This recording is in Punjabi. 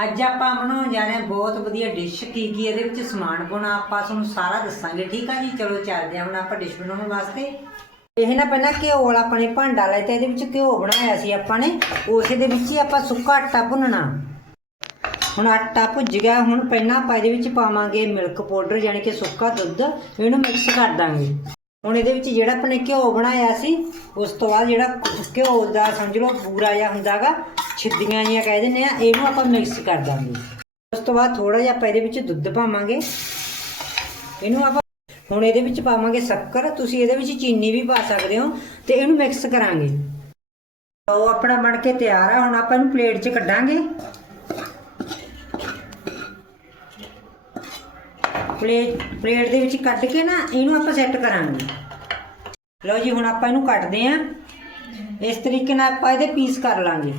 ਅੱਜ ਆਪਾਂ ਬਣਾਉਣ ਜਾ ਰਹੇ ਹਾਂ ਬਹੁਤ ਵਧੀਆ ਡਿਸ਼ ਕੀ ਕੀ ਇਹਦੇ ਵਿੱਚ ਸਮਾਨ ਪਾਉਣਾ, ਆਪਾਂ ਤੁਹਾਨੂੰ ਸਾਰਾ ਦੱਸਾਂਗੇ, ਠੀਕ ਆ ਜੀ? ਚਲੋ ਚੱਲਦੇ ਹਾਂ ਹੁਣ ਆਪਾਂ ਡਿਸ਼ ਬਣਾਉਣ ਵਾਸਤੇ। ਇਹ ਨਾ ਪਹਿਲਾਂ ਘਿਓ ਵਾਲਾ ਆਪਣੇ ਭਾਂਡਾ ਲਿਆ ਤੇ ਇਹਦੇ ਵਿੱਚ ਘਿਓ ਬਣਾਇਆ ਸੀ ਆਪਾਂ ਨੇ, ਉਸੇ ਦੇ ਵਿੱਚ ਹੀ ਆਪਾਂ ਸੁੱਕਾ ਆਟਾ ਭੁੰਨਣਾ। ਹੁਣ ਆਟਾ ਭੁੱਜ ਗਿਆ, ਹੁਣ ਪਹਿਲਾਂ ਆਪਾਂ ਇਹਦੇ ਵਿੱਚ ਪਾਵਾਂਗੇ ਮਿਲਕ ਪਾਊਡਰ ਯਾਨੀ ਕਿ ਸੁੱਕਾ ਦੁੱਧ, ਇਹਨੂੰ ਮਿਕਸ ਕਰ ਦਾਂਗੇ। ਹੁਣ ਇਹਦੇ ਵਿੱਚ ਜਿਹੜਾ ਆਪਣੇ ਘਿਓ ਬਣਾਇਆ ਸੀ, ਉਸ ਤੋਂ ਬਾਅਦ ਜਿਹੜਾ ਘਿਓ ਦਾ ਸਮਝ ਲਓ ਪੂਰਾ ਜਿਹਾ ਹੁੰਦਾਗਾ ਛਿੱਦੀਆਂ ਜਿਹੀਆਂ ਕਹਿ ਦਿੰਦੇ ਆ, ਇਹਨੂੰ ਆਪਾਂ ਮਿਕਸ ਕਰ ਦਾਂਗੇ। ਉਸ ਤੋਂ ਬਾਅਦ ਥੋੜਾ ਜਿਹਾ ਆਪਾਂ ਇਹਦੇ ਵਿੱਚ ਦੁੱਧ ਪਾਵਾਂਗੇ। ਇਹਨੂੰ ਆਪਾਂ ਹੁਣ ਇਹਦੇ ਵਿੱਚ ਪਾਵਾਂਗੇ ਸ਼ੱਕਰ। ਤੁਸੀਂ ਇਹਦੇ ਵਿੱਚ ਚੀਨੀ ਵੀ ਪਾ ਸਕਦੇ ਹੋ ਤੇ ਇਹਨੂੰ ਮਿਕਸ ਕਰਾਂਗੇ। ਉਹ ਆਪਣਾ ਬਣ ਕੇ ਤਿਆਰ ਆ, ਹੁਣ ਆਪਾਂ ਇਹਨੂੰ ਪਲੇਟ 'ਚ ਕੱਢਾਂਗੇ। ਪਲੇਟ ਪਲੇਟ ਦੇ ਵਿੱਚ ਕੱਢ ਕੇ ਨਾ ਇਹਨੂੰ ਆਪਾਂ ਸੈੱਟ ਕਰਾਂਗੇ। ਲਓ ਜੀ, ਹੁਣ ਆਪਾਂ ਇਹਨੂੰ ਕੱਟਦੇ ਆਂ ਇਸ ਤਰੀਕੇ ਨਾਲ ਆਪਾਂ ਇਹਦੇ ਪੀਸ ਕਰ ਲਾਂਗੇ।